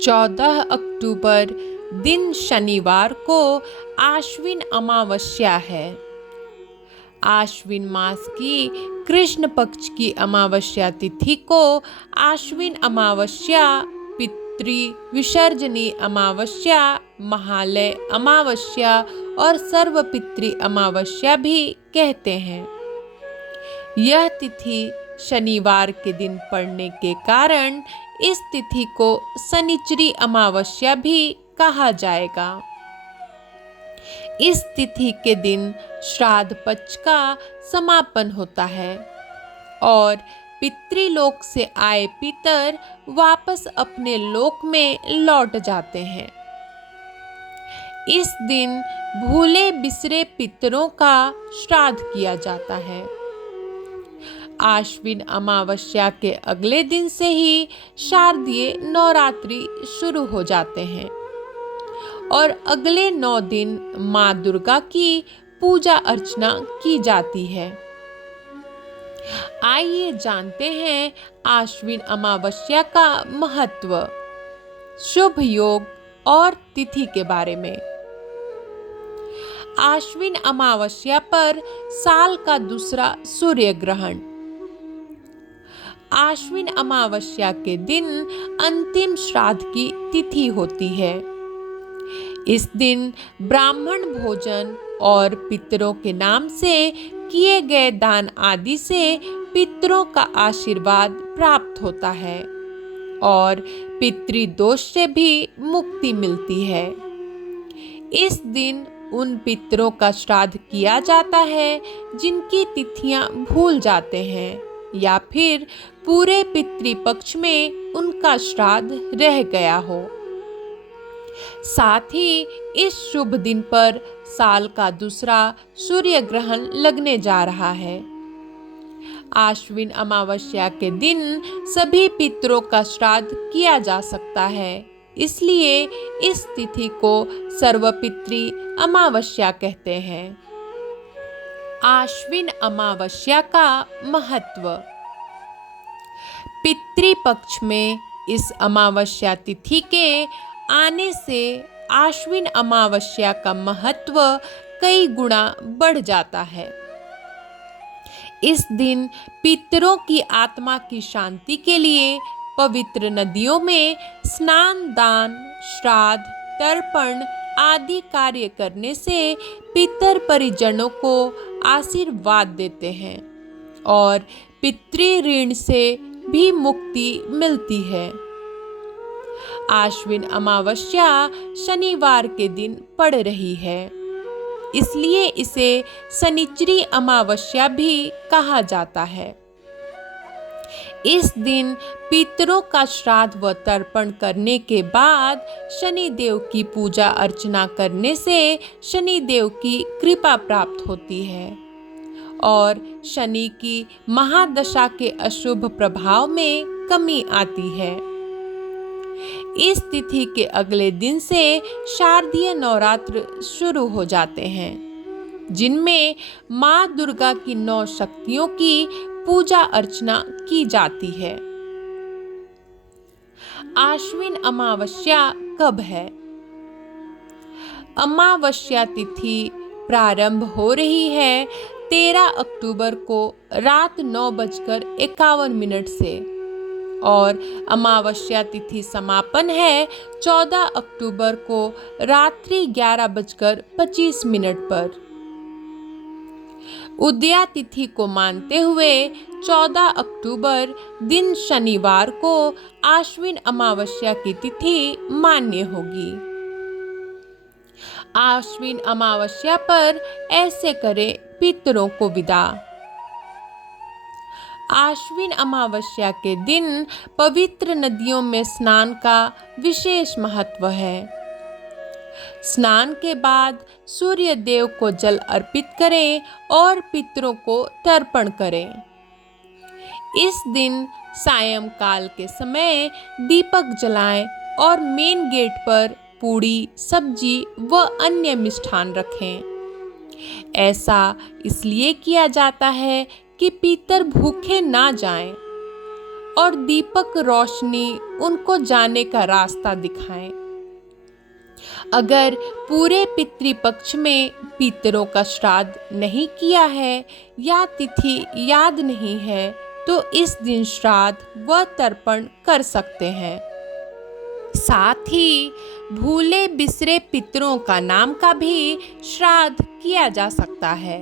14 अक्टूबर दिन शनिवार को आश्विन अमावस्या है। आश्विन मास की कृष्ण पक्ष की अमावस्या तिथि को आश्विन अमावस्या, पितृ विसर्जनी अमावस्या, महालय अमावस्या और सर्वपितृ अमावस्या भी कहते हैं। यह तिथि शनिवार के दिन पड़ने के कारण इस तिथि को शनिचरी अमावस्या भी कहा जाएगा। इस तिथि के दिन श्राद्ध पक्ष का समापन होता है और पितृलोक से आए पितर वापस अपने लोक में लौट जाते हैं। इस दिन भूले बिसरे पितरों का श्राद्ध किया जाता है। आश्विन अमावस्या के अगले दिन से ही शारदीय नवरात्रि शुरू हो जाते हैं और अगले 9 दिन माँ दुर्गा की पूजा अर्चना की जाती है। आइए जानते हैं आश्विन अमावस्या का महत्व, शुभ योग और तिथि के बारे में। आश्विन अमावस्या पर साल का दूसरा सूर्य ग्रहण। आश्विन अमावस्या के दिन अंतिम श्राद्ध की तिथि होती है। इस दिन ब्राह्मण भोजन और पितरों के नाम से किए गए दान आदि से पितरों का आशीर्वाद प्राप्त होता है और पितृदोष से भी मुक्ति मिलती है। इस दिन उन पितरों का श्राद्ध किया जाता है जिनकी तिथियां भूल जाते हैं या फिर पूरे पितृपक्ष में उनका श्राद्ध रह गया हो। साथ ही इस शुभ दिन पर साल का दूसरा सूर्य ग्रहण लगने जा रहा है। आश्विन अमावस्या के दिन सभी पितरों का श्राद्ध किया जा सकता है, इसलिए इस तिथि को सर्वपितृ अमावस्या कहते हैं। आश्विन अमावस्या का महत्व। पितृपक्ष में इस अमावस्या तिथि के आने से आश्विन अमावस्या का महत्व कई गुना बढ़ जाता है। इस दिन पितरों की आत्मा की शांति के लिए पवित्र नदियों में स्नान, दान, श्राद्ध, तर्पण आदि कार्य करने से पितर परिजनों को आशीर्वाद देते हैं और पितृ ऋण से भी मुक्ति मिलती है। आश्विन अमावस्या शनिवार के दिन पड़ रही है, इसलिए इसे शनिचरी अमावस्या भी कहा जाता है। इस दिन पितरों का श्राद्ध व तर्पण करने के बाद शनिदेव की पूजा अर्चना करने से शनिदेव की कृपा प्राप्त होती है और शनि की महादशा के अशुभ प्रभाव में कमी आती है। इस तिथि के अगले दिन से शारदीय नवरात्र शुरू हो जाते हैं, जिनमें माँ दुर्गा की 9 शक्तियों की पूजा अर्चना की जाती है। आश्विन अमावस्या कब है? अमावस्या तिथि प्रारंभ हो रही है 13 अक्टूबर को रात 9:51 से और अमावस्या तिथि समापन है 14 अक्टूबर को रात्रि 11:25 पर। उदया तिथि को मानते हुए 14 अक्टूबर दिन शनिवार को आश्विन अमावस्या की तिथि मान्य होगी। आश्विन अमावस्या पर ऐसे करें पितरों को विदा। आश्विन अमावस्या के दिन पवित्र नदियों में स्नान का विशेष महत्व है। स्नान के बाद सूर्य देव को जल अर्पित करें और पितरों को तर्पण करें। इस दिन सायंकाल के समय दीपक जलाएं और मेन गेट पर पूड़ी, सब्जी व अन्य मिष्ठान रखें। ऐसा इसलिए किया जाता है कि पितर भूखे ना जाएं और दीपक रोशनी उनको जाने का रास्ता दिखाएं। अगर पूरे पितृपक्ष में पितरों का श्राद्ध नहीं किया है या तिथि याद नहीं है तो इस दिन श्राद्ध व तर्पण कर सकते हैं। साथ ही भूले बिसरे पितरों का नाम का भी श्राद्ध किया जा सकता है।